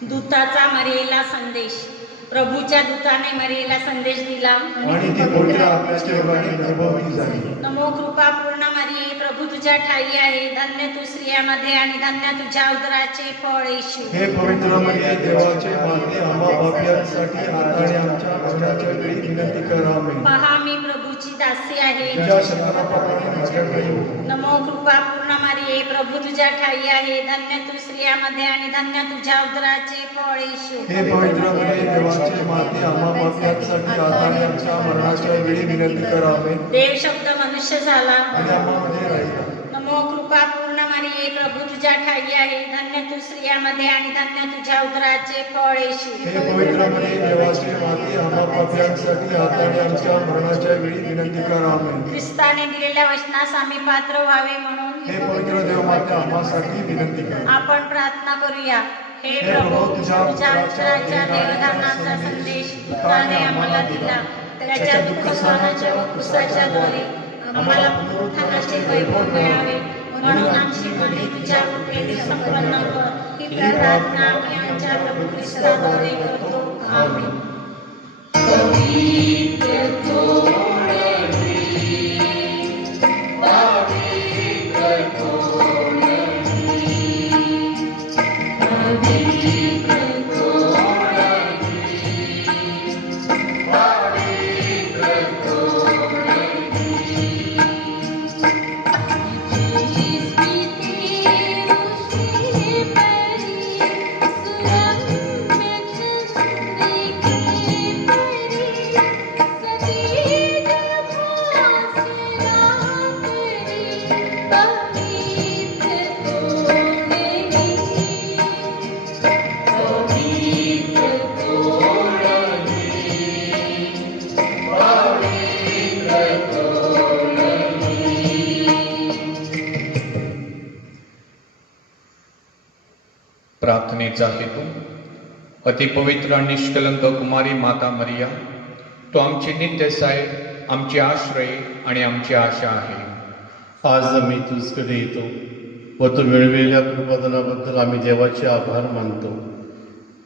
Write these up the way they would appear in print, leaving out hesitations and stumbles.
दूताचा मरियेला संदेश. प्रभूच्या दूताने मरियेला संदेश दिला आणि ती पवित्र आत्म्याच्या योगाने गर्भवती झाली. नमो कृपा पूर्ण मरिये, प्रभू तुझ्या ठाई आहे, धन्य तू स्त्रियामध्ये आणि धन्य तुझ्या उदराचे फळ येशू. हे पवित्र मरिये, देवाचे माते, आम्हा पापियांसाठी आता आणि आमच्या मरणाच्या वेळी विनंती कर. आमेन. पहा मी प्रभूची दासी आहे, तुझ्या शब्दाप्रमाणे माझ्याकडे हो. नमो कृपा पूर्ण मरिये, प्रभू तुझ्या ठाई आहे, धन्य तू स्त्रियामध्ये आणि धन्य तुझ्या उदराचे फळ येशू. हे पवित्र मरिये, देवाचे माते, आम्हा पापियांसाठी आता आणि आमच्या मरणाच्या वेळी विनंती कर. आमेन. देव शब्द मनुष्य झाला आणि आम्हामध्ये राहिला. नमो कृपा पूर्ण मरिये, प्रभू तुझ्या ठाई आहे, धन्य तू स्त्रियामध्ये आणि धन्य तुझ्या उदराचे फळ येशू. हे पवित्र मरिये, देवाचे माते, आम्हा पापियांसाठी आता आणि आमच्या मरणाच्या वेळी विनंती कर. आमेन. ख्रिस्ताने दिलेल्या वचनास आम्ही पात्र व्हावे म्हणून हे पवित्र देवमाते, आम्हासाठी विनंती कर. आपण प्रार्थना करूया. हे हे प्रभू, प्रभू, तुझ्या अक्षराच्या देवदानाचा संदेश दूताने आम्हाला दिला. त्याच्या दुःखसहनाच्या व क्रूसाच्या द्वारे आम्हाला पुनरुत्थानाचे वैभव मिळावे, म्हणून आमची मने तुझ्या कृपेने संपन्न कर. ही प्रार्थना आम्ही आमच्या प्रभू ख्रिस्ताद्वारे करतो. आमेन. प्रार्थनेचा हेतू. अतिपवित्र आणि निष्कलंक कुमारी माता मरिया, तो आमची नित्य सहाय्य, आमची आश्रय आणि आमची आशा आहे. आज आम्ही तुझकडे येतो व तू मिळविलेल्या कृपादानाबद्दल आम्ही देवाचे आभार मानतो.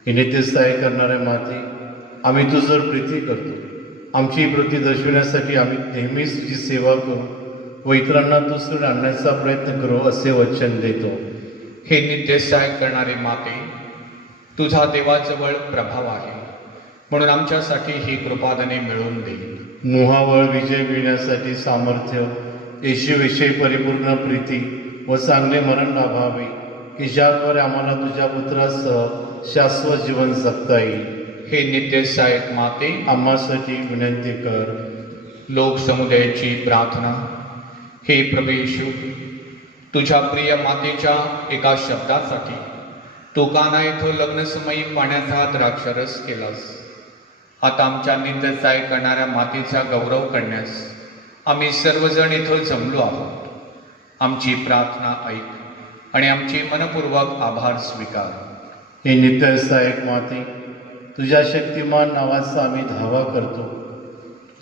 ही नित्य सहाय्य करणाऱ्या माते, आम्ही तुझं प्रीती करतो. आमची प्रती दर्शविण्यासाठी आम्ही नेहमीच तुझी सेवा करू व इतरांना तुझकडे आणण्याचा प्रयत्न करू असे वचन देतो. हे नित्य सहाय्य करणारे माते, तुझा देवाजवळ प्रभाव आहे, म्हणून आमच्यासाठी ही कृपादाने मिळवून दे. मोहावर विजय मिळण्यासाठी सामर्थ्य, येशूविषयी परिपूर्ण प्रीती व चांगले मरण लाभावे, की ज्याद्वारे आम्हाला तुझ्या पुत्रासह शाश्वत जीवन जगता येईल. हे नित्य सहाय्यक माते, आम्हासाठी विनंती कर. लोक समुदायाची प्रार्थना. हे प्रभू येशू, तुझ्या प्रिय मातेच्या एका शब्दासाठी तू काना येथे लग्नसमयी पाण्याचा द्राक्षरस केलास. आता आमच्या नित्य सहाय्य करणाऱ्या मातेचा गौरव करण्यास आम्ही सर्वजण इथं जमलो आहोत. आमची प्रार्थना ऐक आणि आमचे मनपूर्वक आभार स्वीकार. हे नित्य सहाय्यक माते, तुझ्या शक्तिमान नावाचा आम्ही धावा करतो.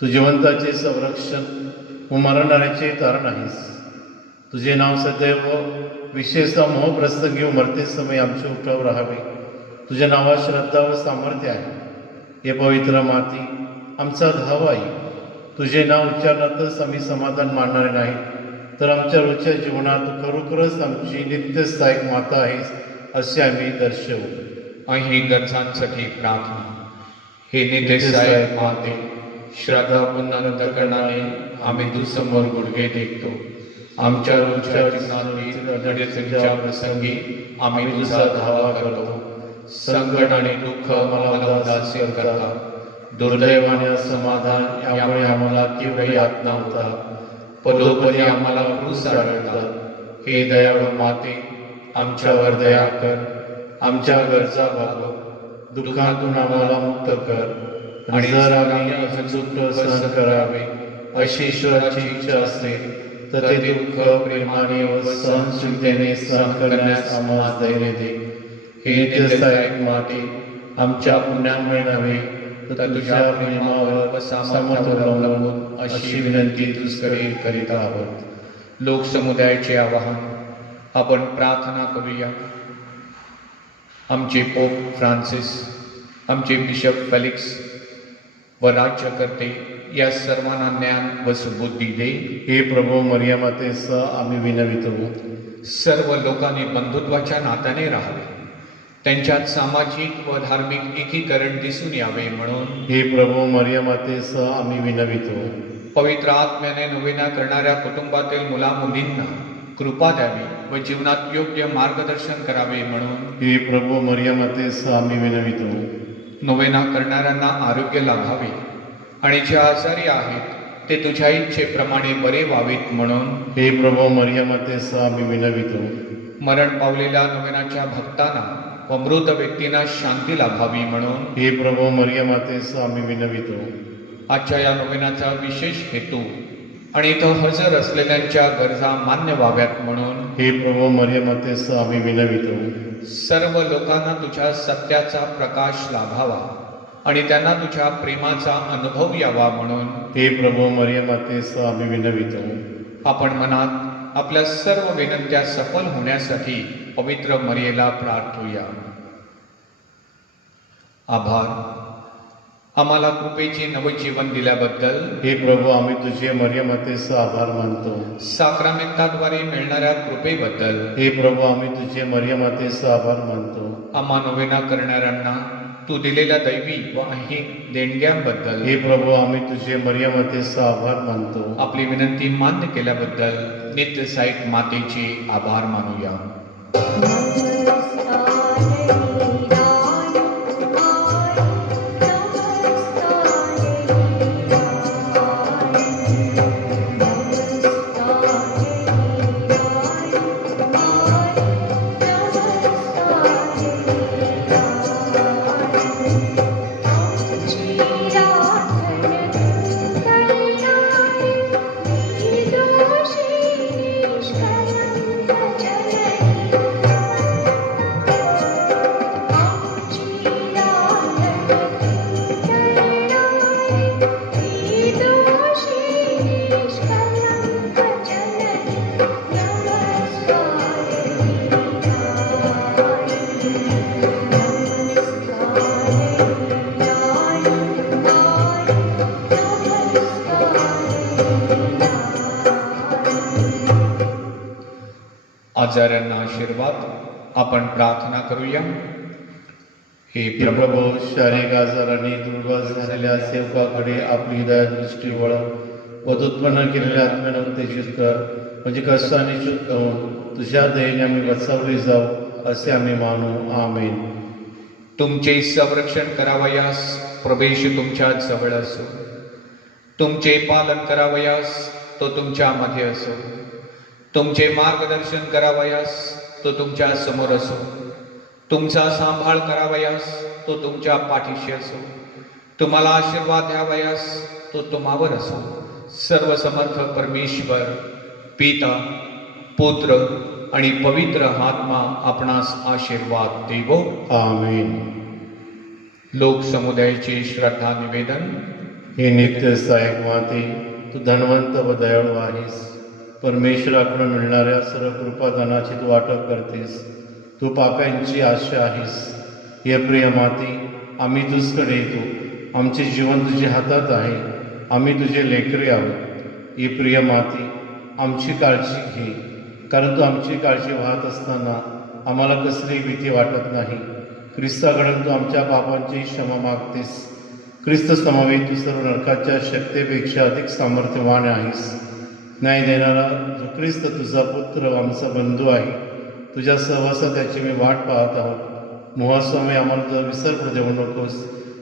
तू जिवंताचे संरक्षण व मरणाऱ्याचे तारण आहेस. तुझे नाव सदैव विशेषतः मोहप्रसंगी व मरते समय आमच्या उपरावर राहावे. तुझ्या नावात श्रद्धा व सामर्थ्य आहे. हे पवित्र माती, आमचा धावा आहे. तुझे नाव उच्चारणातच आम्ही समाधान मानणारे नाही, तर आमच्या रोजच्या जीवनात खरोखरच आमची नित्य सहाय्यक माता आहेस असे आम्ही दर्शवू. आणि गरजांसाठी प्रार्थना. हे नित्य सहाय्यक माते, श्रद्धा पुनरुत्थ करणारे आम्ही तुझसमोर गुडघे टेकतो. आमच्या रोजच्या जीवनातील अडचणीच्या प्रसंगी आम्ही तुझा धावा करतो. संकट आणि दुःख आम्हाला उदासीन करतात. दुर्दैवाने असमाधान यामुळे आम्हाला तीव्र यातना होतात. पदोपदी आम्हाला क्रूस आढळतात. हे दयाळू माते, आमच्यावर दया कर. आमच्या गरजा भागव. दुःखातून आम्हाला मुक्त कर. आणि जर आम्ही अजून दुःख सहन करावे अशी ईश्वराची इच्छा असेल तर ते दुःख प्रेमाने व सहनशीलतेने सहन करण्यास आम्हाला धैर्य दे. हे नित्य सहाय्यक माते, आमच्या पुण्यामुळे नव्हे तर तुझ्या प्रेमावर समतोल अवलंबून अशी विनंती तुझकडे करीत आहोत. लोकसमुदायाचे आवाहन. आपण प्रार्थना करूया. आमचे पोप फ्रान्सिस, आमचे बिशप फेलिक्स व राज्यकर्ते या सर्वांना ज्ञान व सुबुद्धी दे. हे प्रभू मरिया मातेसह आम्ही विनवितो. सर्व लोकांनी बंधुत्वाच्या नात्याने राहावे, त्यांच्यात सामाजिक व धार्मिक एकीकरण दिसून यावे म्हणून हे प्रभू मरिया मातेसह आम्ही विनवितो. पवित्र आत्म्याने नोवेना करणाऱ्या कुटुंबातील मुलामुलींना कृपा द्यावी व जीवनात योग्य मार्गदर्शन करावे म्हणून हे प्रभू मरिया मातेसह आम्ही विनवितो. नोवेना करणाऱ्यांना आरोग्य लाभावे आणि जे आजारी आहेत ते तुझ्या इच्छेप्रमाणे बरे व्हावेत म्हणून हे प्रभू मरिया मातेसह आम्ही विनवितो. मरण पावलेल्या नोवेनाच्या भक्तांना व मृत व्यक्तींना शांती लाभावी म्हणून हे प्रभू मरिया मातेसह आम्ही विनवितो. आजच्या या नोवेनाचा विशेष हेतू आणि इथं हजर असलेल्यांच्या गरजा मान्य व्हाव्यात म्हणून हे प्रभू मरिया मातेसह आम्ही विनवितो. सर्व लोकांना तुझ्या सत्याचा प्रकाश लाभावा आणि त्यांना तुझ्या प्रेमाचा अनुभव यावा म्हणून हे प्रभू मरिया मातेसह आम्ही विनवितो. आपण मनात आपल्या सर्व विनंत्या सफल होण्यासाठी पवित्र मरियेला प्रार्थूया. आभार आम्हाला कृपेचे नवजीवन दिल्याबद्दल. हे प्रभू आम्ही तुझे मरिया मातेसह आभार मानतो. साक्रामेंटाद्वारे मिळणाऱ्या कृपेबद्दल. हे प्रभू आम्ही तुझे मरिया मातेसह आभार मानतो. आम्हा नोवेना करणाऱ्यांना तू दिलेल्या दैवी व ऐहिक देणग्यांबद्दल. हे प्रभू आम्ही तुझे मरिया मातेसह आभार मानतो. आपली विनंती मान्य केल्याबद्दल नित्य सहायक मातेचे आभार मानूया. आजाऱ्यांना आशीर्वाद. आपण प्रार्थना करूया. हे हे प्रभू शारीरिक आजाराने दुर्बल झालेल्या सेवकाकडे आपली दृष्टी वळव व उत्पन्न केलेल्या आत्म्यानं उत्तेजित कर, म्हणजे कष्टाने शुद्ध होऊन तुझ्या दयेने आम्ही बचावले जाऊ असे आम्ही मानू. आमेन. तुमचे संरक्षण करावयास प्रवेश तुमच्या जवळ असो, तुमचे पालन करावयास तो तुमच्यामध्ये असो, तुमचे मार्गदर्शन करावयास तो तुमच्या समोर असो, तुमचा सांभाळ करावयास तो तुमच्या पाठीशी असो, तुम्हाला आशीर्वाद द्यावयास तो तुम्हावर असो. सर्व समर्थ परमेश्वर पिता, पुत्र आणि पवित्र आत्मा आपणास आशीर्वाद देवो. आमेन. लोक समुदायाचे श्रद्धा निवेदन. हे नित्य सहायक माते, तू धनवंत व दयाळू आहेस. परमेश्वराकडून मिळणाऱ्या सर्व कृपादानाची तू वाटप करतेस. तू पाप्यांची आशा आहेस. हे प्रिय माते, आम्ही तुझकडे येतो. आमचे जीवन तुझ्या हातात आहे. आम्ही तुझे लेकरे आहोत. हे प्रिय माते, आमची काळजी घे, कारण तू आमची काळजी वाहत असताना आम्हाला कसली भीती वाटत नाही. ख्रिस्ताकडून तू आमच्या पापांची क्षमा मागतेस. ख्रिस्त समवेत तू सर्व नरकाच्या शक्तीपेक्षा अधिक सामर्थ्यवान आहेस. न्याय देणारा जो ख्रिस्त तुझा पुत्र व आमचा बंधू आहे, तुझ्या सहवासात त्याची मी वाट पाहत आहोत. मोहास्वामी आम्हाला तुझा विसर पडू देऊ नकोस.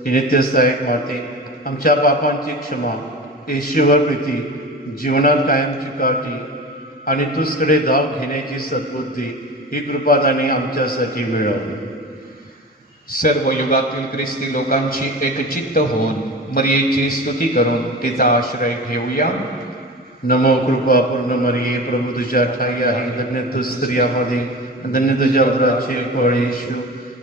ही नित्य सहायक माते, आमच्या पापांची क्षमा, येशूवर प्रीती, जीवनात कायमची काठी आणि तुझकडे धाव घेण्याची सद्बुद्धी ही कृपादाने आमच्यासाठी मिळव. सर्व युगातील ख्रिस्ती लोकांची एकचित्त होऊन मरियेची स्तुती करून तिचा आश्रय घेऊया. नमो कृपा पूर्ण मरिये, प्रभू तुझ्या ठाई आहे. धन्य तू स्त्रियामध्ये, धन्य तुझ्या उदराचे फळ येशू.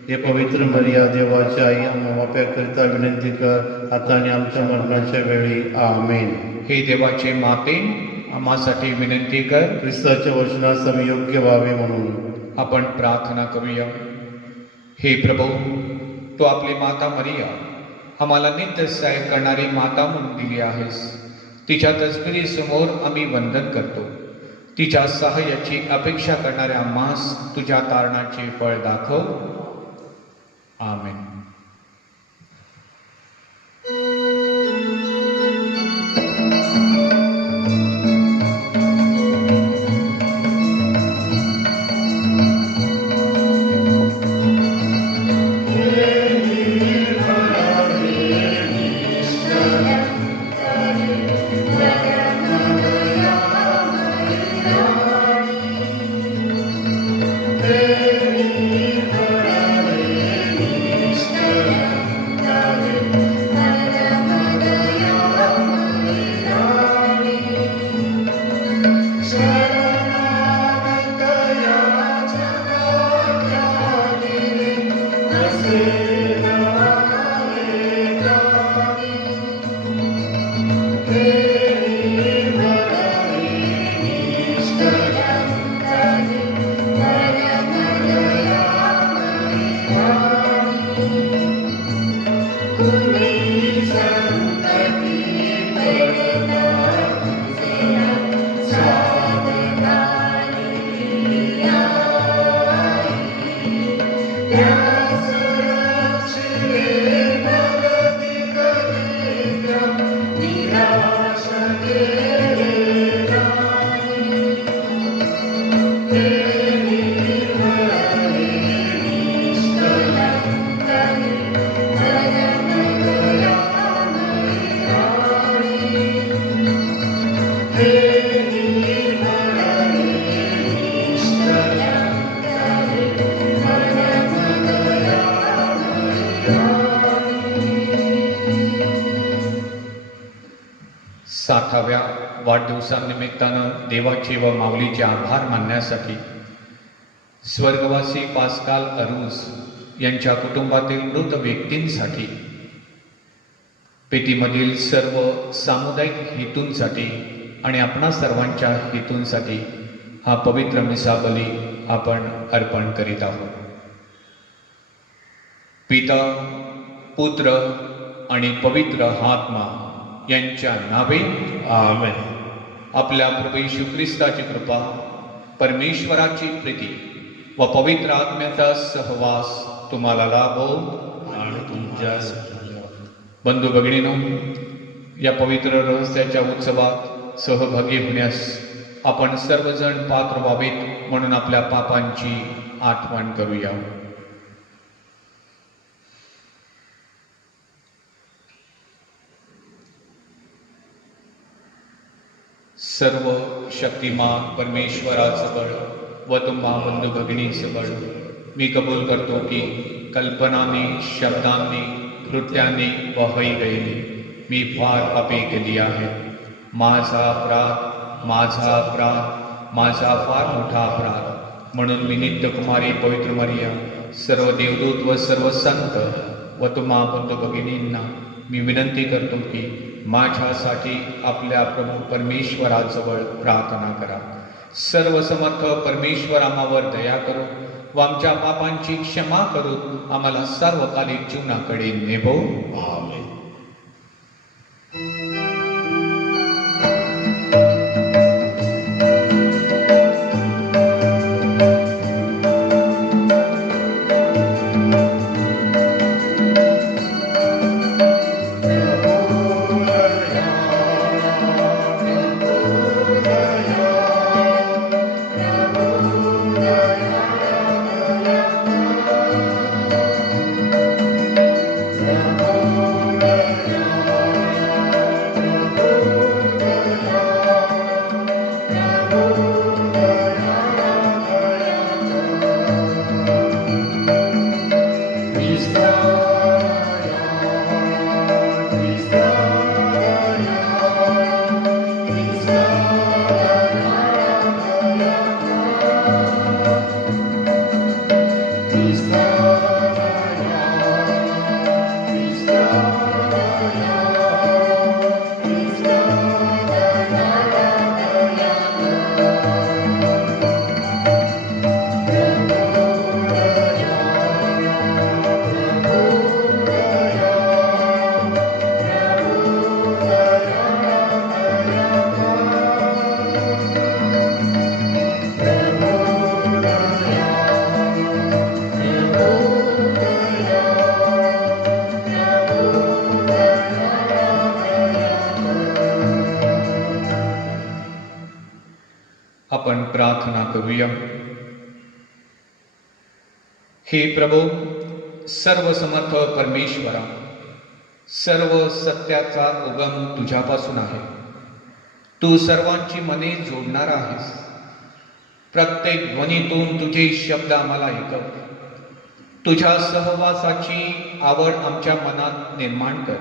हे पवित्र मरिया, देवाच्या आई, आम्हा पाप्याकरिता विनंती कर, आता आणि आमच्या मरणाच्या वेळी. आमेन. हे देवाचे माते, आम्हासाठी विनंती कर. ख्रिस्ताच्या वचनास आम्ही योग्य व्हावे म्हणून आपण प्रार्थना करूया. हे प्रभू, तू आपली माता मरिया आम्हाला नित्य सहाय्य करणारी माता म्हणून दिली आहेस. तिच्या तस्बिरीसमोर आम्ही वंदन करतो. तिच्या सहाय्याची अपेक्षा करणाऱ्या आम्हास तुझ्या तारणाचे फळ दाखव. आमेन. साठाव्या वाढदिवसानिमित्तानं देवाचे व माऊलीचे आभार मानण्यासाठी स्वर्गवासी पास्काल अरूज यांच्या कुटुंबातील मृत व्यक्तींसाठी, पेटीमधील सर्व सामुदायिक हेतूंसाठी आणि आपणा सर्वांच्या हेतूंसाठी हा पवित्र मिसाबली आपण अर्पण करीत आहोत. पिता, पुत्र आणि पवित्र आत्मा यांच्या नावे आमेन. आपल्या प्रभू येशू ख्रिस्ताची कृपा, परमेश्वराची प्रीती व पवित्र आत्म्याचा सहवास तुम्हाला लाभो. आणि तुमच्या बंधू भगिनीनो, या पवित्र रहस्याच्या उत्सवात सहभागी होण्यास आपण सर्वजण पात्र व्हावेत म्हणून आपल्या पापांची आठवण करूया. सर्व शक्तिमान परमेश्वराजवळ व तुम्हा बंधू भगिनीजवळ मी कबूल करतो की कल्पनाने, शब्दांनी, कृत्याने व हईगईने मी फार पापे केली आहे. माझा अपराध, माझा अपराध, माझा फार मोठा अपराध. म्हणून मी नित्यकुमारी पवित्र मरिया, सर्व देवदूत व सर्व संत व तुम्हा बंधू भगिनींना मी विनंती करतो की माझ्यासाठी आपल्या प्रभू परमेश्वराजवळ प्रार्थना करा. सर्व समर्थ परमेश्वर आम्हावर दया करो व आमच्या पापांची क्षमा करून आम्हाला सार्वकालिक जीवनाकडे नेभो. आमेन. आपण प्रार्थना करूया. हे प्रभू, सर्व समर्थ परमेश्वरा, सर्व सत्याचा उगम तुझ्यापासून आहे. तू सर्वांची मने जोडणार आहेस. प्रत्येक ध्वनीतून तुझे शब्द आम्हाला ऐकव. तुझ्या सहवासाची आवड आमच्या मनात निर्माण कर.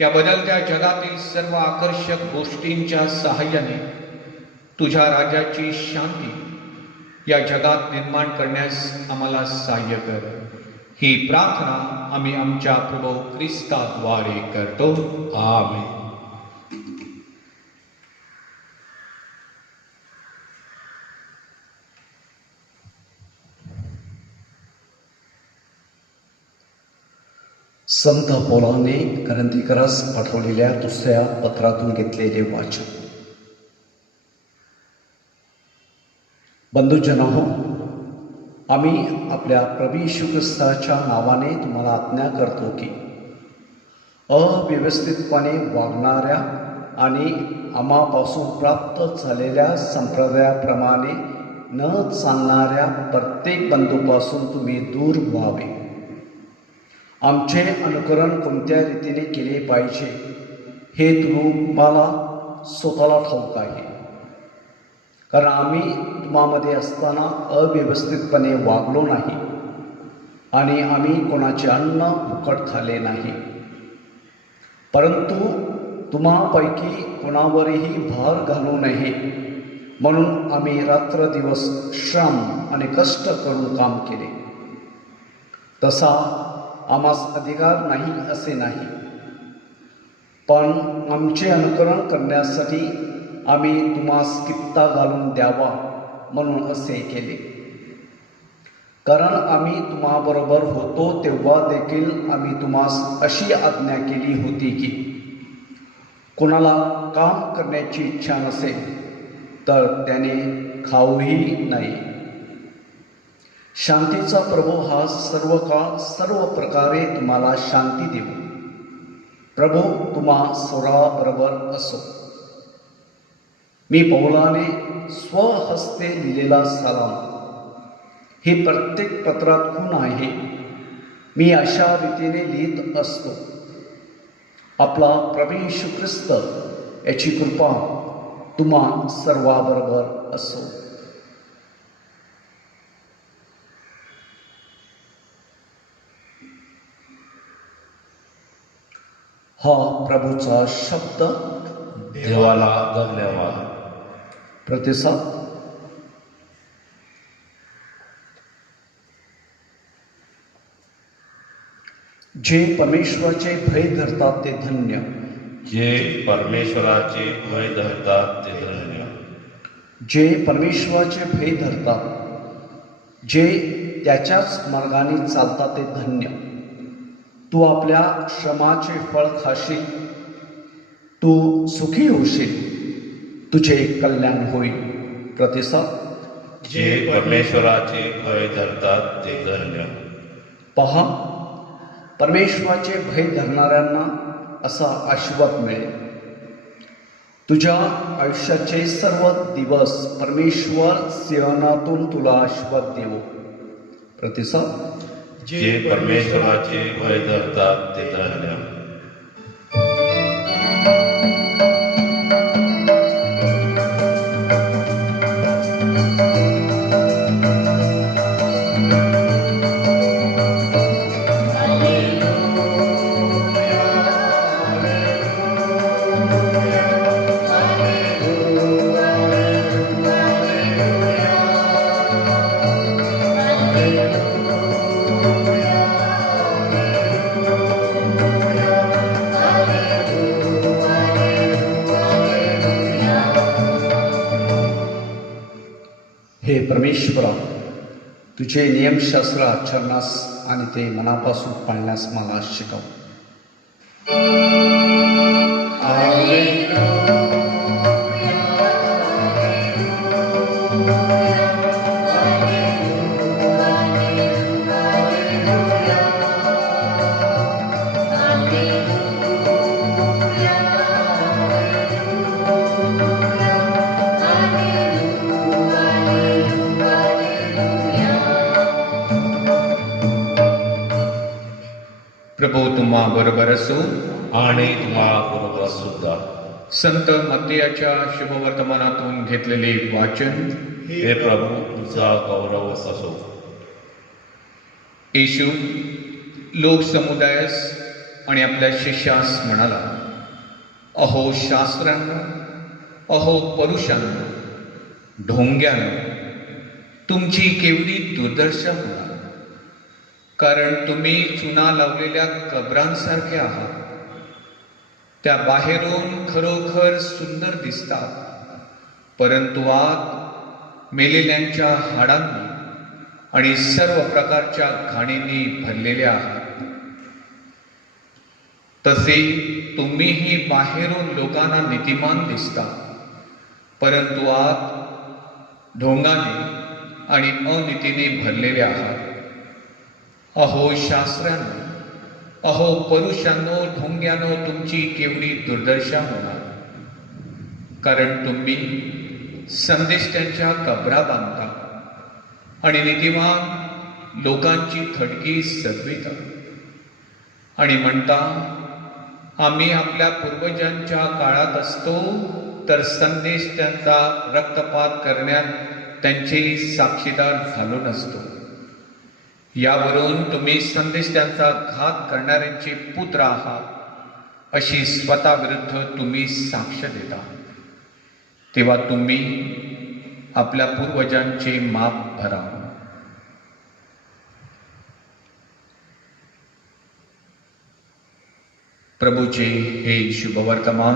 या बदलत्या जगातील सर्व आकर्षक गोष्टींच्या सहाय्याने तुझ्या राज्याची शांती या जगात निर्माण करण्यास आम्हाला सहाय्य कर. ही प्रार्थना आम्ही आमच्या प्रभू ख्रिस्ताद्वारे करतो. आमेन. संत पौलाने करंथीकरास पाठवलेल्या दुसऱ्या पत्रातून घेतलेले वाचन. बंधुजनो, आम्ही आपल्या प्रभू येशू ख्रिस्ताच्या नावाने तुम्हाला आज्ञा करतो की अव्यवस्थितपणे वागणाऱ्या आणि आम्हापासून प्राप्त झालेल्या संप्रदायाप्रमाणे न चालणाऱ्या प्रत्येक बंधूपासून तुम्ही दूर व्हावे. आमचे अनुकरण कोणत्या रीतीने केले पाहिजे हे तुम्हाला स्वतःला ठाऊक आहे, कारण आम्ही तुम्हामध्ये असताना अव्यवस्थितपणे वागलो नाही आणि आम्ही कोणाचे अन्न फुकट खाल्ले नाही. परंतु तुम्हापैकी कोणावरही भार घालू नये म्हणून आम्ही रात्रदिवस श्रम आणि कष्ट करून काम केले. तसा आम्हास अधिकार नाही असे नाही, पण आमचे अनुकरण करण्यासाठी आम्ही तुम्हास कित्ता घालून द्यावा म्हणून असे केले. कारण आम्ही तुम्हाबरोबर होतो तेव्हा देखील आम्ही तुम्हास अशी आज्ञा केली होती की कोणाला काम करण्याची इच्छा नसेल तर त्याने खाऊही नये. शांतीचा प्रभू हा सर्व काळ सर्व प्रकारे तुम्हाला शांती देऊ. प्रभू तुम्हा सर्वाबरोबर असो. मी पौलाने स्वहस्ते लिहिलेला सलाम. हे प्रत्येक पत्रात खूण आहे. मी अशा रीतीने लिहित असतो. आपला प्रभू येशू ख्रिस्त याची कृपा तुम्हा सर्वाबरोबर असो. हा प्रभूचा शब्द. देवाला धन्यवाद. प्रतिसाद. जे परमेश्वराचे भय धरतात ते धन्य. जे परमेश्वराचे भय धरतात ते धन्य. जे परमेश्वराचे भय धरतात, जे त्याच्याच मार्गाने चालतात ते धन्य. तू आपल्या श्रमाचे फळ खाशील. तू सुखी होशील. तुझे कल्याण होईल. प्रतिसाद. जे परमेश्वराचे भय धरतात ते धन्य. पहा, परमेश्वराचे भय धरणाऱ्यांना असा आशीर्वाद मिळेल. तुझ्या आयुष्याचे सर्व दिवस परमेश्वर सिंहानातून तुला आशीर्वाद देवो. प्रतिसाद. जे परमेश्वराचे भय धरतात ते धन्य. हे परमेश्वरा, तुझे नियमशास्त्र आचरणास आणि ते मनापासून पाळण्यास मला शिकव. तुम्हा बरोबर असो. आणि तुम्हा बरोबर सुद्धा. संत मत्तयाच्या शुभवर्तमानातून घेतलेले वाचन. हे प्रभू तुझा गौरव असो. येशू लोकसमुदायास आणि आपल्या शिष्यास म्हणाला, अहो शास्त्रांनो, अहो परुषांनो, ढोंग्यानो, तुमची केवढी दुर्दशा होणार, कारण तुम्ही चुना लावलेल्या कबरांसारखे आहात. त्या बाहेरून खरोखर सुंदर दिसतात, परंतु आत मेलेल्यांच्या हाडांनी आणि सर्व प्रकारच्या घाणींनी भरलेल्या आहात. तसे तुम्हीही बाहेरून लोकांना नीतिमान दिसता, परंतु आत ढोंगाने आणि अनितीने भरलेले आहात. अहो शास्त्रांनो, अहो परुषांनो, ढोंग्यानो, तुमची केवढी दुर्दशा होणार, कारण तुम्ही संदेष्ट्यांच्या कबरा बांधता आणि नीतिमान लोकांची थडगी सजविता आणि म्हणता, आम्ही आपल्या पूर्वजांच्या काळात असतो तर संदेश त्यांचा रक्तपात करण्यात त्यांचे साक्षीदार झालो नसतो. यावरून तुम्ही संदेश त्यांचा घात करणाऱ्यांचे पुत्र आहात अशी स्वतःविरुद्ध तुम्ही साक्ष देता. तेव्हा तुम्ही आपल्या पूर्वजांचे माप भरा. प्रभूचे हे शुभवर्तमान.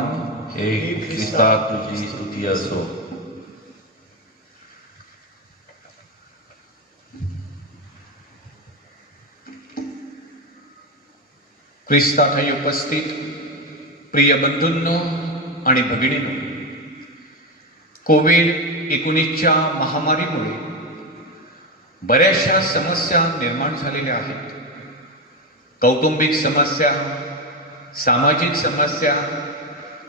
हे ख्रिस्ता तुझी स्तुती असो. ख्रिस्तात उपस्थित प्रिय बंधूंनो आणि भगिनींनो, कोविड-19च्या महामारीमुळे बऱ्याचशा समस्या निर्माण झालेल्या आहेत. कौटुंबिक समस्या, सामाजिक समस्या,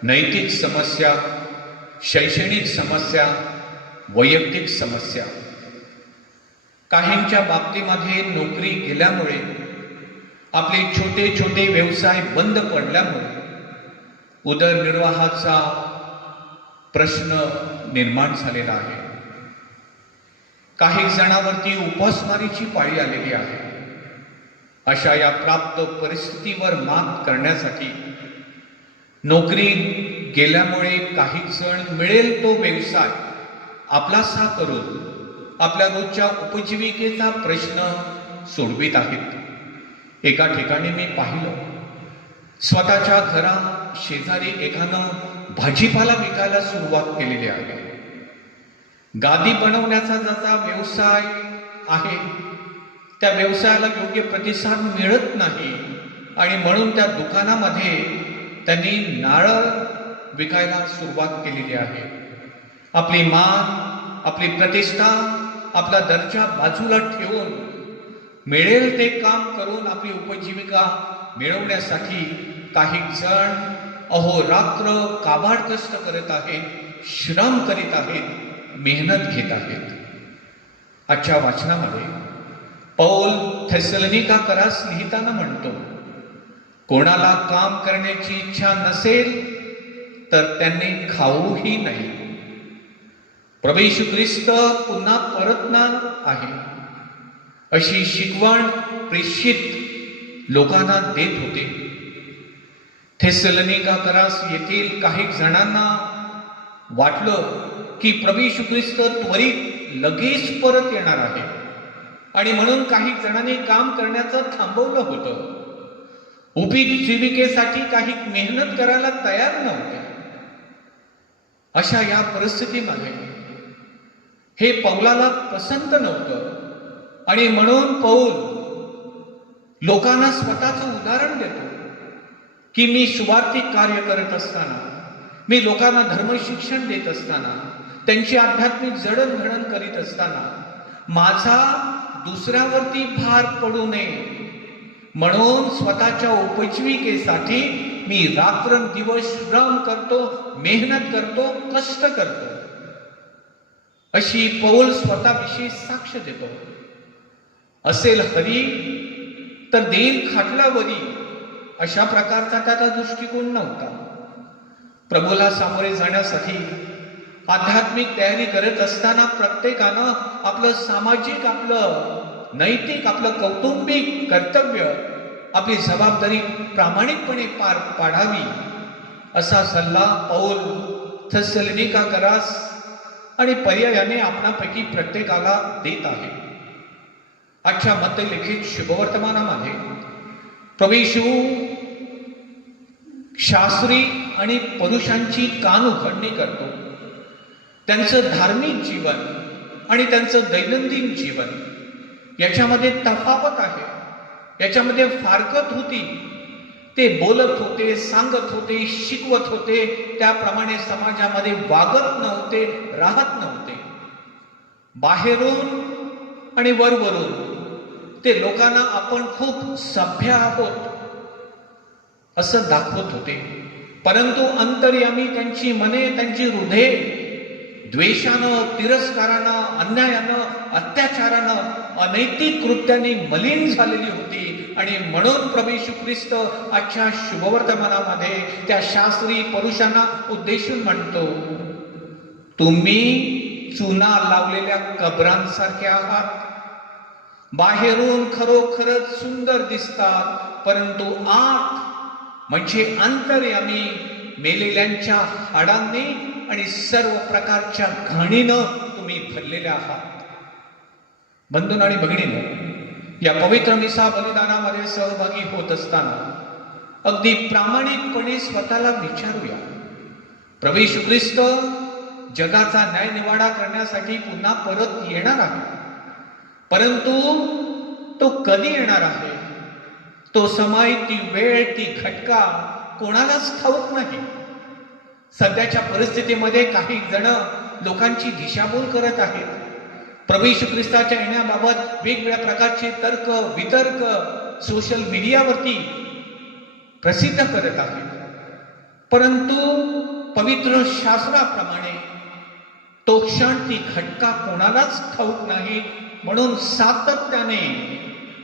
नैतिक समस्या, शैक्षणिक समस्या, वैयक्तिक समस्या. काहींच्या बाबतीमध्ये नोकरी गेल्यामुळे, आपले छोटे छोटे व्यवसाय बंद पडल्यामुळे उदरनिर्वाहाचा प्रश्न निर्माण झालेला आहे. काही जणांवरती उपासमारीची पाळी आलेली आहे. अशा या प्राप्त परिस्थितीवर मात करण्यासाठी नोकरी गेल्यामुळे काही जण मिळेल तो व्यवसाय आपलासा करून आपल्या रोजच्या उपजीविकेचा प्रश्न सोडवित आहेत. एका ठिकाणी मी पाहिलं, स्वतःच्या घरा शेजारी एकानं भाजीपाला विकायला सुरुवात केलेली आहे. गादी बनवण्याचा ज्याचा व्यवसाय आहे, त्या व्यवसायाला योग्य प्रतिसाद मिळत नाही आणि म्हणून त्या दुकानामध्ये त्यांनी नारळ विकायला सुरुवात केलेली आहे. आपली मान, आपली प्रतिष्ठा, आपला दर्जा बाजूला ठेवून मिळेल ते काम करून आपली उपजीविका मिळवण्यासाठी काही जण अहोरात्र काबाड कष्ट करत आहेत, श्रम करीत आहेत, मेहनत घेत आहेत. आजच्या वाचनामध्ये पौल थेसलोनिकेकरास लिहिताना म्हणतो, कोणाला काम करण्याची इच्छा नसेल तर त्यांनी खाऊही नाही. प्रभू येशू ख्रिस्त पुन्हा परतणार आहे अशी शिकवण प्रेषित लोकांना देत होते. थेसलोनिकेकरास येथील काही जणांना वाटलं की प्रभू येशू ख्रिस्त त्वरित लगेच परत येणार आहे आणि म्हणून काही जणांनी काम करण्याचं थांबवलं होतं. उपजीविकेसाठी काही मेहनत करायला तयार नव्हते. अशा या परिस्थितीमध्ये हे पौलाला पसंत नव्हतं आणि म्हणून पौल लोकांना स्वतःचं उदाहरण देतो की मी सुवार्थिक कार्य करत असताना, मी लोकांना धर्मशिक्षण देत असताना, त्यांची आध्यात्मिक जडणघडण करीत असताना माझा दुसऱ्यावरती भार पडू नये म्हणून स्वतःच्या उपजीविकेसाठी मी रात्रंदिवस श्रम करतो, मेहनत करतो, कष्ट करतो अशी पौल स्वतःविषयी साक्ष देतो. असेल हरी तर देईल खाटलावरी अशा प्रकारचा त्याचा दृष्टिकोन नव्हता. प्रभूला सामोरे जाण्यासाठी आध्यात्मिक तयारी करत असताना प्रत्येकानं आपलं सामाजिक, आपलं नैतिक, आपलं कौटुंबिक कर्तव्य, आपली जबाबदारी प्रामाणिकपणे पार पाडावी असा सल्ला पौल थेसलोनिकेकरास आणि पर्यायाने आपणापैकी प्रत्येकाला देत आहे. आजच्या मतलिखित शुभवर्तमानामध्ये प्रभू येशू शास्त्री आणि पुरुषांची कान उघडणी करतो. त्यांचं धार्मिक जीवन आणि त्यांचं दैनंदिन जीवन याच्यामध्ये तफावत आहे, याच्यामध्ये फारकत होती. ते बोलत होते, सांगत होते, शिकवत होते, त्याप्रमाणे समाजामध्ये वागत नव्हते, राहत नव्हते. बाहेरून आणि वरवरून ते लोकांना आपण खूप सभ्य आहोत असं दाखवत होते, परंतु अंतर्यामी त्यांची मने, त्यांची हृदये द्वेषानं, तिरस्कारानं, अन्यायानं, अत्याचारानं, अनैतिक कृत्याने मलिन झालेली होती. आणि म्हणून प्रभू येशू ख्रिस्त आजच्या शुभवर्तमानामध्ये त्या शास्त्री पुरुषांना उद्देशून म्हणतो, तुम्ही चुना लावलेल्या कबरांसारखे आहात. बाहेरून खरोखरच सुंदर दिसतात, परंतु आत म्हणजे अंतर्यामी मेलेल्यांच्या हाडांनी आणि सर्व प्रकारच्या घाणीनं तुम्ही भरलेले आहात. बंधूंनो आणि भगिनींनो, या पवित्र मिसा बलिदानामध्ये सहभागी होत असताना अगदी प्रामाणिकपणे स्वतःला विचारूया, प्रभू येशू ख्रिस्त जगाचा न्याय निवाडा करण्यासाठी पुन्हा परत येणार आहे, परंतु तो कधी येणार आहे, तो समय, ती वेळ, ती घटका कोणालाच ठाऊक नाही. सध्याच्या परिस्थितीमध्ये काही जण लोकांची दिशाभूल करत आहेत. प्रभू येशू ख्रिस्ताच्या येण्याबाबत वेगवेगळ्या प्रकारचे तर्क वितर्क सोशल मीडियावरती प्रसिद्ध करत आहेत, परंतु पवित्र शास्त्राप्रमाणे तो क्षण, ती घटका कोणालाच ठाऊक नाही. म्हणून सातत्याने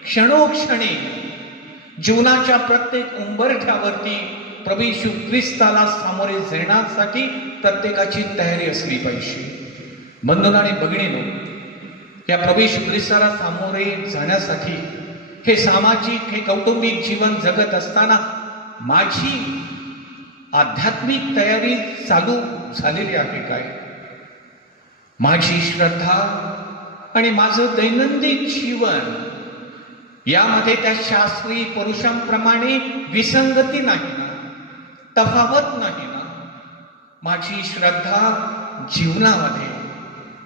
क्षणोक्षणी जीवनाच्या प्रत्येक उंबरठ्यावरती प्रभू येशू ख्रिस्ताला सामोरे जाण्यासाठी प्रत्येकाची तयारी असली पाहिजे. बंधूंनो आणि भगिनींनो, या प्रभू येशू ख्रिस्ताला सामोरे जाण्यासाठी हे सामाजिक, हे कौटुंबिक जीवन जगत असताना माझी आध्यात्मिक तयारी चालू झालेली आहे काय? माझी श्रद्धा आणि माझं दैनंदिन जीवन यामध्ये त्या शास्त्री पुरुषांप्रमाणे विसंगती नाही ना, तफावत नाही ना? माझी श्रद्धा जीवनामध्ये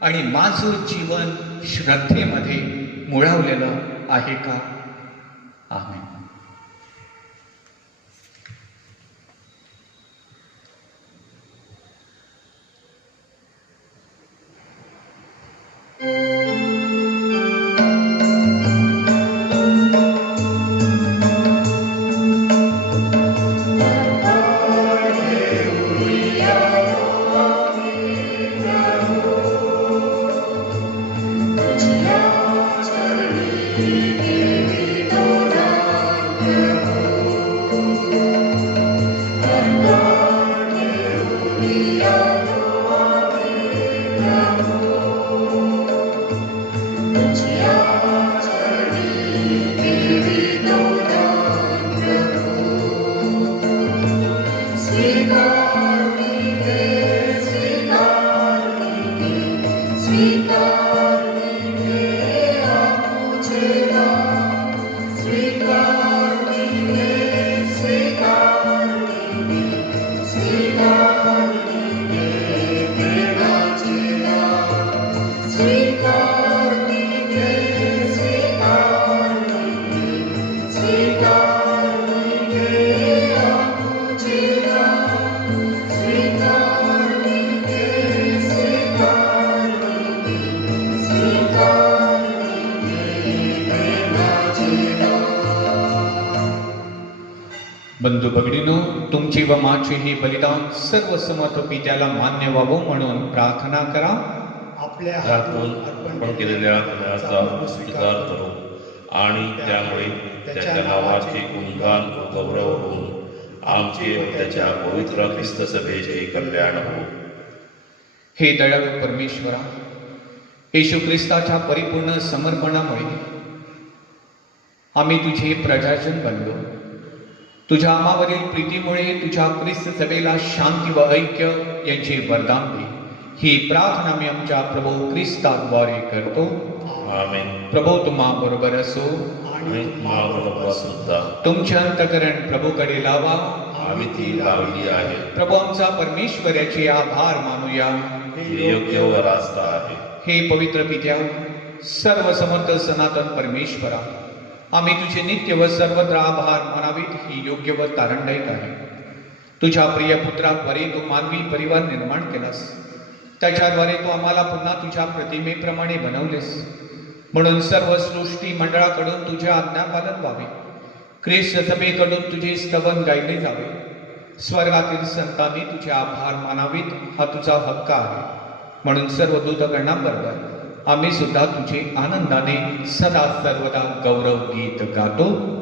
आणि माझं जीवन श्रद्धेमध्ये मुळावलेलं आहे का? आमेन. बंधू भगिनीनो, तुमची व माझी ही बलिदान सर्व समर्थ पित्याला मान्य व्हावं म्हणून प्रार्थना करा. आपल्या हातून अर्पण केलेल्या बलिदानाचा स्वीकार करू. आणि त्यामुळे त्याच्या नावाचे गुणगान व गौरव होऊन आमचे व त्याच्या पवित्र ख्रिस्त सभेचे कल्याण हो. हे दयाळू परमेश्वरा, येशू ख्रिस्ताच्या परिपूर्ण समर्पणामुळे आम्ही तुझे प्रजाजन बनलो. तुझ्या आम्हावरील प्रीतीमुळे तुझ्या ख्रिस्त सभेला शांती व ऐक्य यांचे वरदान दे. ही प्रार्थना मी आमच्या प्रभू ख्रिस्ताद्वारे करतो. आमेन. प्रभू तुम्हा बरोबर असो. आणि तुम्हाबरोबर सुद्धा. तुमचे अंतकरण प्रभूकडे लावा. आम्ही ती लावली आहे. प्रभू आमचा परमेश्वर याचे आभार मानूया. हे योग्य व रास्त आहे. हे पवित्र पित्या, सर्व समर्थ सनातन परमेश्वरा, आम्ही तुझे नित्य व सर्वत्र आभार मानावेत ही योग्य व तारणदायक आहे. तुझ्या प्रिय पुत्राद्वारे तू मानवी परिवार निर्माण केलास. त्याच्याद्वारे तू आम्हाला पुन्हा तुझ्या प्रतिमेप्रमाणे बनवलेस. म्हणून सर्व सृष्टी मंडळाकडून तुझे आज्ञापालन व्हावे. ख्रिस्त सभेकडून तुझे स्तवन गायले जावे. स्वर्गातील संतांनी तुझे आभार मानावेत हा तुझा हक्क आहे. म्हणून सर्व दूतगणांबरोबर आम्ही सुद्धा तुझे आनंदाने सदा सर्वदा गौरव गीत गातो.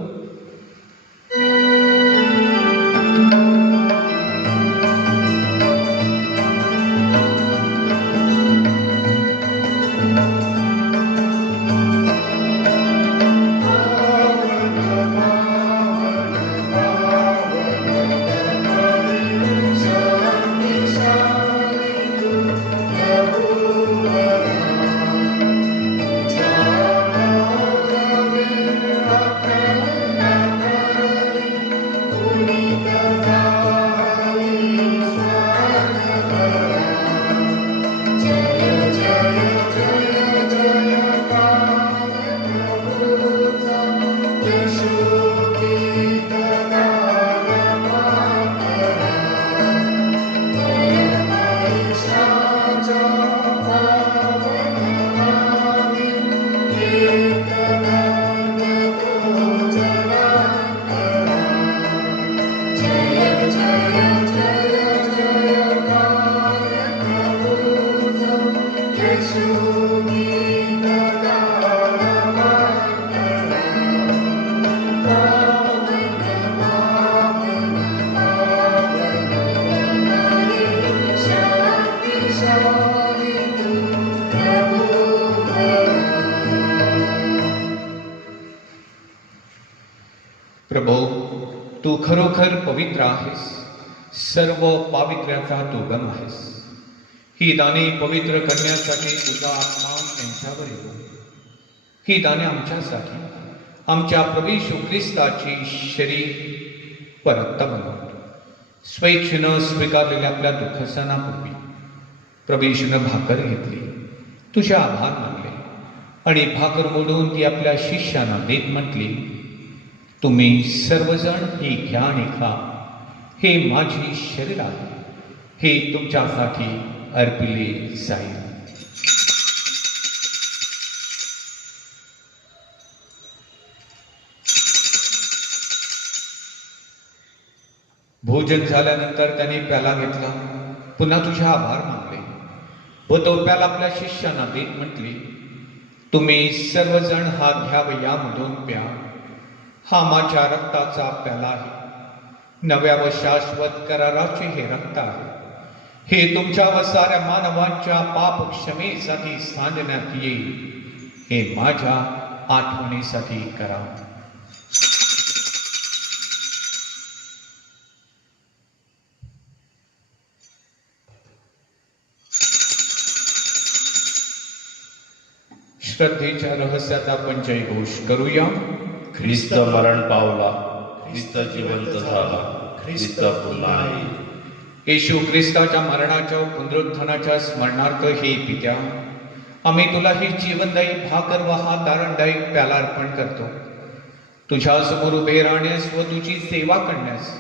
प्रभो, तू खरोखर पवित्र आहेस. सर्व पावित्र्याचा तू गण आहेस. ही दाने पवित्र करण्यासाठी तुझा आत्मा यांच्यावर येतो. ही दाने आमच्यासाठी आमच्या प्रभू येशू ख्रिस्ताची शरीर व रक्त बनवतो. स्वेच्छेनं स्वीकारलेल्या आपल्या दुःखसणापूर्वी प्रभू येशूनं भाकर घेतली, तुझे आभार मानले आणि भाकर मोडून ती आपल्या शिष्यांना देत म्हटली, तुम्ही सर्वजण ही घ्या आणि खा. हे माझी शरीर आहे. हे तुमच्यासाठी अर्पिले जाईल. भोजन झाल्यानंतर त्याने प्याला घेतला, पुन्हा तुझे आभार मानले व तो प्याला आपल्या शिष्यांना देत म्हटली, तुम्ही सर्वजण हा घ्या व यामधून प्या. हा माझ्या रक्ताचा प्याला आहे. नव्या व शाश्वत कराराचे हे रक्त आहे. हे तुमच्या व साऱ्या मानवांच्या पाप क्षमेसाठी सांडण्यात येईल. हे माझ्या आठवणीसाठी करा. श्रद्धेच्या रहस्याचा आपण जयघोष करूया. ख्रिस्त मरण पावला, ख्रिस्त जिवंत झाला, ख्रिस्त पुन्हा येईल. येशू ख्रिस्ताच्या मरणाच्या पुनरुत्थानाच्या स्मरणार्थ हे पित्या, आम्ही तुला ही जीवनदायी भाकर व हा तारणदायी प्याला अर्पण करतो. तुझ्या समोर उभे राहण्यास व तुझी सेवा करण्यास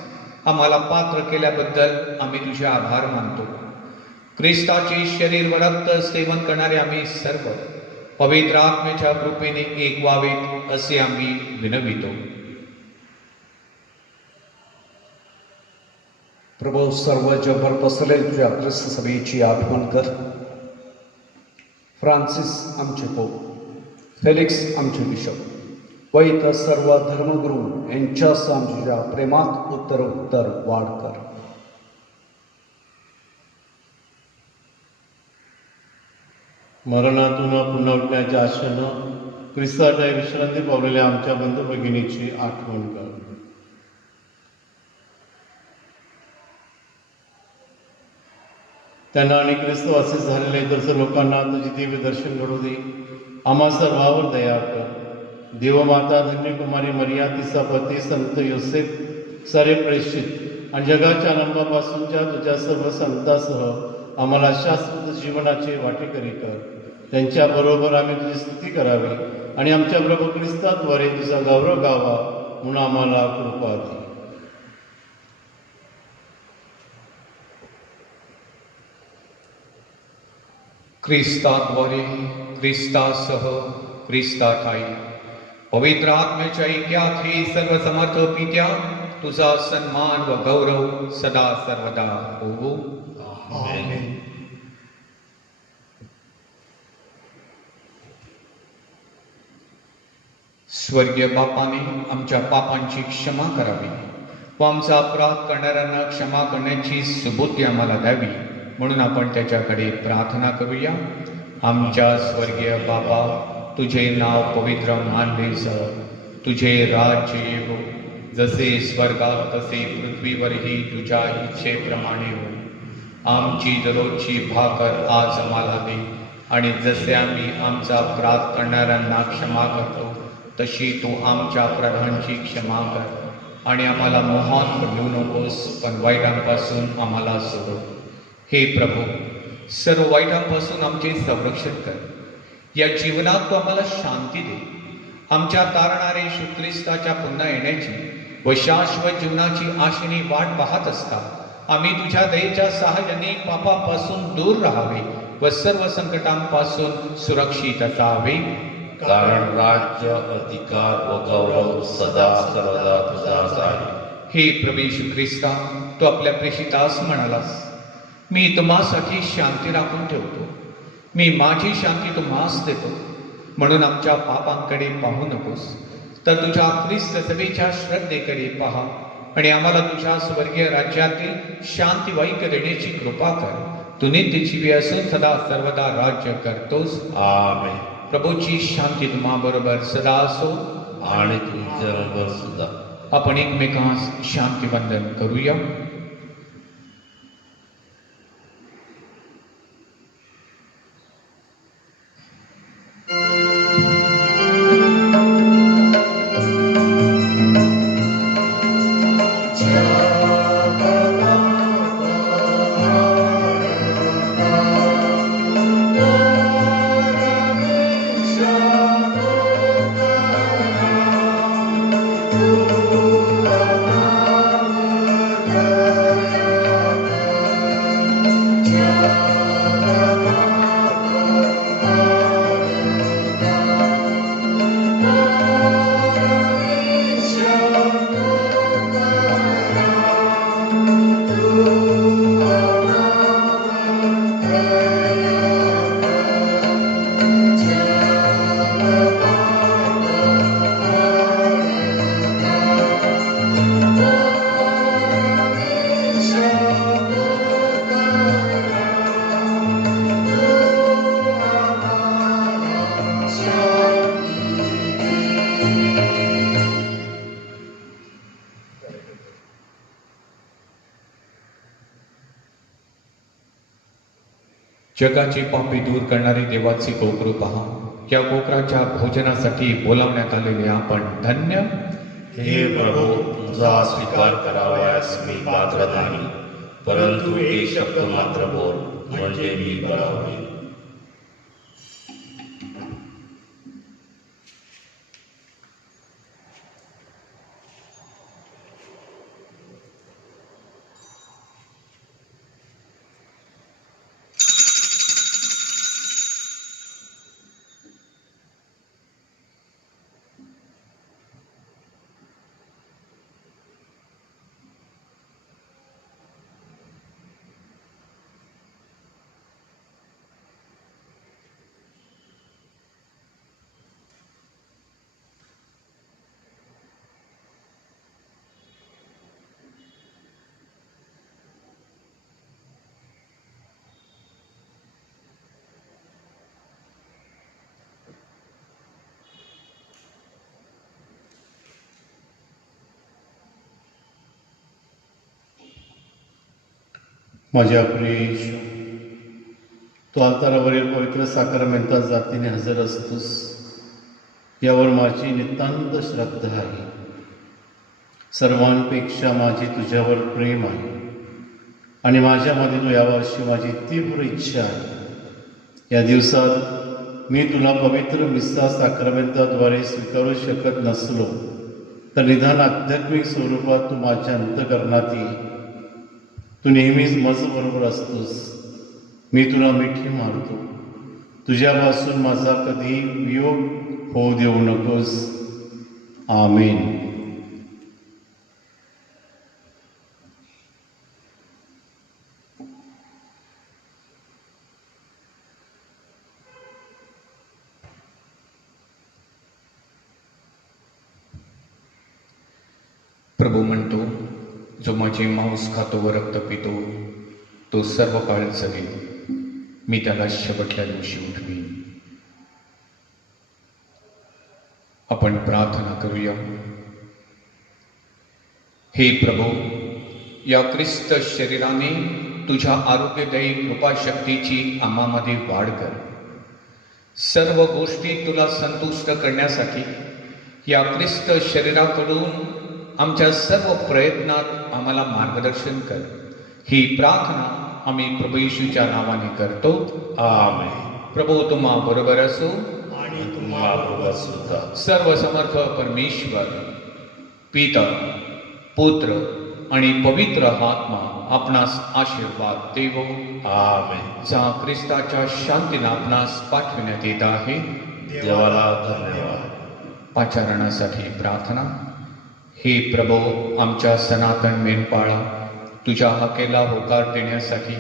आम्हाला पात्र केल्याबद्दल आम्ही तुझे आभार मानतो. ख्रिस्ताचे शरीर व रक्त सेवन करणारे आम्ही सर्व पवित्र आत्म्याच्या कृपेने एक व्हावेत असे आम्ही विनवितो. प्रभू, सर्व जगभर पसरलेल्या तुझ्या ख्रिस्त सभेची आठवण कर. फ्रान्सिस आमचे पोप, फेलिक्स आमचे बिशप, व इतर सर्व धर्मगुरू यांच्या तुझ्या प्रेमात उत्तरोत्तर वाढ कर. मरणातून पुन्हा उठण्याच्या आशेनं ख्रिस्ताच्या विश्रांती पावलेल्या आमच्या बंधू भगिनीची आठवण कर. त्यांना आणि ख्रिस्तवासी झालेल्या इतर लोकांना तुझे दिव्य दर्शन घडू दे. आम्हा सर्वांवर दया कर. देवमाता धन्यकुमारी मरिया, तिचा पती संत योसेफ, सारे प्रेषित आणि जगाच्या आरंभापासूनच्या तुझ्या सर्व संतांसह आम्हाला शाश्वत जीवनाचे वाटेकरी कर. त्यांच्याबरोबर आम्ही तुझी स्तुती करावी आणि आमच्या प्रभू ख्रिस्ताद्वारे तुझा गौरव गावा म्हणून आम्हाला कृपा दे. ख्रिस्ताद्वारे, ख्रिस्तासह, ख्रिस्तात आहे. पवित्र आत्म्याच्या ऐक्यात हे सर्व समर्थ पित्या, तुझा सन्मान व गौरव सदा सर्वदा होवो. आमेन. स्वर्गीय बापाने आमच्या पापांची क्षमा करावी व आमचा अपराध करणाऱ्यांना क्षमा करण्याची सुबुद्धी आम्हाला द्यावी म्हणून आपण त्याच्याकडे प्रार्थना करूया. आमच्या स्वर्गीय बापा, तुझे नाव पवित्र मानले जावो, तुझे राज्य येवो, जसे स्वर्गात तसे पृथ्वीवरही तुझ्या इच्छेप्रमाणे हो. आमची दररोजची भाकर आज आम्हाला दे आणि जसे आम्ही आमचा अपराध करणाऱ्यांना क्षमा करतो तशी तू आमच्या अपराधांची क्षमा कर आणि आम्हाला मोहात पडू नकोस, पण वाईटांपासून आम्हाला सोडव. हे प्रभू, सर्व वाईटांपासून आमचे संरक्षण कर. या जीवनात तू आम्हाला शांती दे. आमच्या तारणारे येशू ख्रिस्ताच्या पुन्हा येण्याची व शाश्वत जीवनाची आशेने वाट पाहत असता आम्ही तुझ्या दयेच्या सहाय्याने पापापासून दूर राहावे व सर्व संकटांपासून सुरक्षित असावे. कारण राज्य, अधिकार व गौरव सदा सर्वदा तुझाच आहे. हे प्रभू येशू ख्रिस्ता, तू आपल्या प्रेषितास म्हणालास, मी तुम्हासाठी शांती राखून ठेवतो, मी माझी शांती तुम्हास देतो. म्हणून आमच्या पापांकडे पाहू नकोस, तर तुझ्या ख्रिस्त सभेच्या श्रद्धेकडे पहा आणि आम्हाला तुझ्या स्वर्गीय राज्यातील शांतीवाईक देण्याची कृपा कर. तू नित्यजीवी असून सदा सर्वदा राज्य करतोस. आमेन. प्रभूची शांती तुम्हा बरोबर सदा असो आणि तुमच्याबरोबर सुद्धा. आपण एकमेकांस शांतीवंदन करूया. जगाची पापे दूर करणारी देवाची कोकरू पहा. या कोकराच्या भोजनासाठी बोलावण्यात आलेले आपण धन्य. हे प्रभू, तुझा स्वीकार करावयास मी पात्र नाही, परंतु एक शब्द मात्र बोल, म्हणजे मी बरा होईल. माझ्या प्रिय येशू, तू अल्तारावरील पवित्र साक्रामेंटात जातीने हजर असतोस यावर माझी नितांत श्रद्धा आहे. सर्वांपेक्षा माझी तुझ्यावर प्रेम आहे आणि माझ्यामध्ये तू यावा अशी माझी तीव्र इच्छा आहे. या दिवसात मी तुला पवित्र मिस्सा साक्रामेंटाद्वारे स्वीकारू शकत नसलो तर निदान आध्यात्मिक स्वरूपात तू माझ्या अंतःकरणात ये. तू नेहमीच माझ्याबरोबर असतोस. मी तुला मिठी मारतो. तुझ्यापासून माझा कधी वियोग होऊ देऊ नकोस. आमेन. प्रभू म्हणतो, जो माझे मांस खातो व रक्त पितो तो सर्व काळ जगेल. मी त्याला शेवटल्या दिवशी उठवीन. आपण प्रार्थना करूया. हे प्रभू, या ख्रिस्त शरीराने तुझ्या आरोग्यदायी कृपाशक्तीची आम्हामध्ये वाढ कर. सर्व गोष्टी तुला संतुष्ट करण्यासाठी या ख्रिस्त शरीराकडून आमच्या सर्व प्रयत्नात आम्हाला मार्गदर्शन कर. ही प्रार्थना आम्ही प्रभू येशूच्या नावाने करतो. आमेन. प्रभू तुम्हा बरोबर असो. आणि तुम्हाला सुद्धा. सर्व समर्थ परमेश्वर पिता, पुत्र आणि पवित्र आत्मा आपणास आशीर्वाद देवो. आमेन. जा ख्रिस्ताच्या शांतीने आपणास पाठविण्यात येत आहे. देवाला धन्यवाद. पाचारणासाठी प्रार्थना. हे प्रभो, आमच्या सनातन मेंढपाळा, तुझ्या हाकेला होकार देण्यासाठी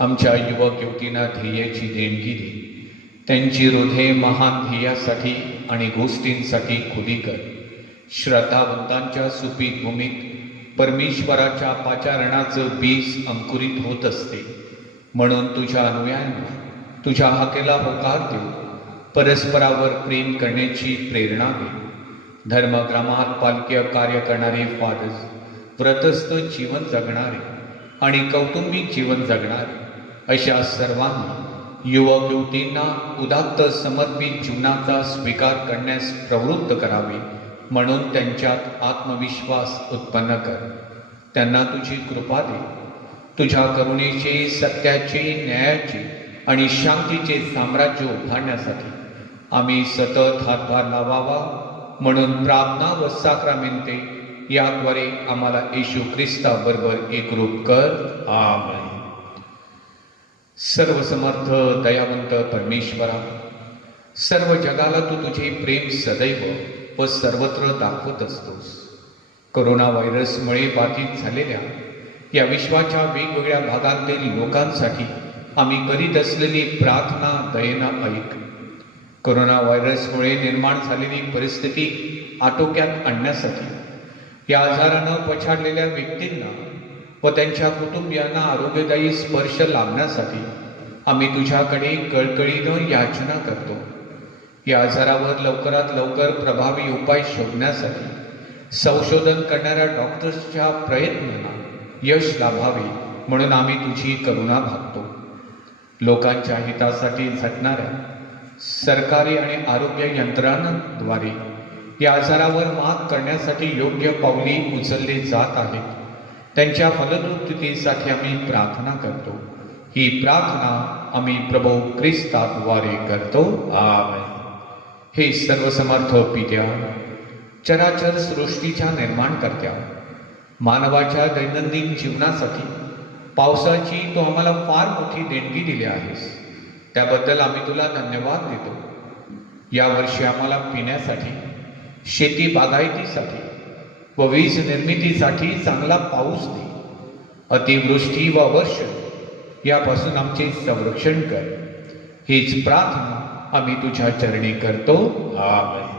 आमच्या युवक युवतींना ध्येयाची देणगी दे. त्यांची हृदय महान ध्येयासाठी आणि गोष्टींसाठी खुली कर. श्रद्धावंतांच्या सुपीक भूमीत परमेश्वराच्या पाचारणाचं बीज अंकुरित होत असते. म्हणून तुझ्या अनुयायांना तुझ्या हाकेला होकार देऊ परस्परावर प्रेम करण्याची प्रेरणा दे. धर्मग्रामात पालकीय कार्य करणारे फादर्स, व्रतस्थ जीवन जगणारे आणि कौटुंबिक जीवन जगणारे अशा सर्वांना, युवक युवतींना उदात्त समर्पित जीवनाचा स्वीकार करण्यास प्रवृत्त करावे. म्हणून त्यांच्यात आत्मविश्वास उत्पन्न कर. त्यांना तुझी कृपा दे. तुझ्या करुणेचे, सत्याचे, न्यायाचे आणि शांतीचे साम्राज्य उभारण्यासाठी आम्ही सतत हातभार लावावा. म्हणून प्रार्थना व साक्रामेंटे याद्वारे आम्हाला येशू ख्रिस्ताबरोबर एकरूप कर. आमेन. सर्वसमर्थ दयावंत परमेश्वरा, सर्व जगाला तू तुझे प्रेम सदैव व सर्वत्र दाखवत असतोस. कोरोना व्हायरसमुळे बाधित झालेल्या या विश्वाच्या वेगवेगळ्या भागांतील लोकांसाठी आम्ही करीत असलेली प्रार्थना दयेनं ऐक. कोरोना व्हायरसमुळे निर्माण झालेली परिस्थिती आटोक्यात आणण्यासाठी या आजारानं पछाडलेल्या व्यक्तींना व त्यांच्या कुटुंबियांना आरोग्यदायी स्पर्श लाभण्यासाठी आम्ही तुझ्याकडे कळकळीनं याचना करतो. या आजारावर लवकरात लवकर प्रभावी उपाय शोधण्यासाठी संशोधन करणाऱ्या डॉक्टर्सच्या प्रयत्नांना यश लाभावे म्हणून आम्ही तुझी करुणा भागतो. लोकांच्या हितासाठी झटणाऱ्या सरकारी आणि आरोग्य यंत्रणांद्वारे या आजारावर मात करण्यासाठी योग्य पावले उचलले जात आहेत. त्यांच्या फलद्रुपतेसाठी आम्ही प्रार्थना करतो. ही प्रार्थना आम्ही प्रभू ख्रिस्ताद्वारे करतो. आमेन. हे सर्वसमर्थ पित्या, चराचर सृष्टीच्या निर्माणकर्त्या, मानवाच्या दैनंदिन जीवनासाठी पावसाची तू आम्हाला फार मोठी देणगी दिली आहेस. त्याबद्दल आम्ही तुला धन्यवाद देतो. यावर्षी आम्हाला पिण्यासाठी, शेती बागायतीसाठी व वीज निर्मितीसाठी चांगला पाऊस दे. अतिवृष्टी व वर्षण यापासून आमचे संरक्षण कर. हीच प्रार्थना आम्ही तुझ्या चरणी करतो. आमेन.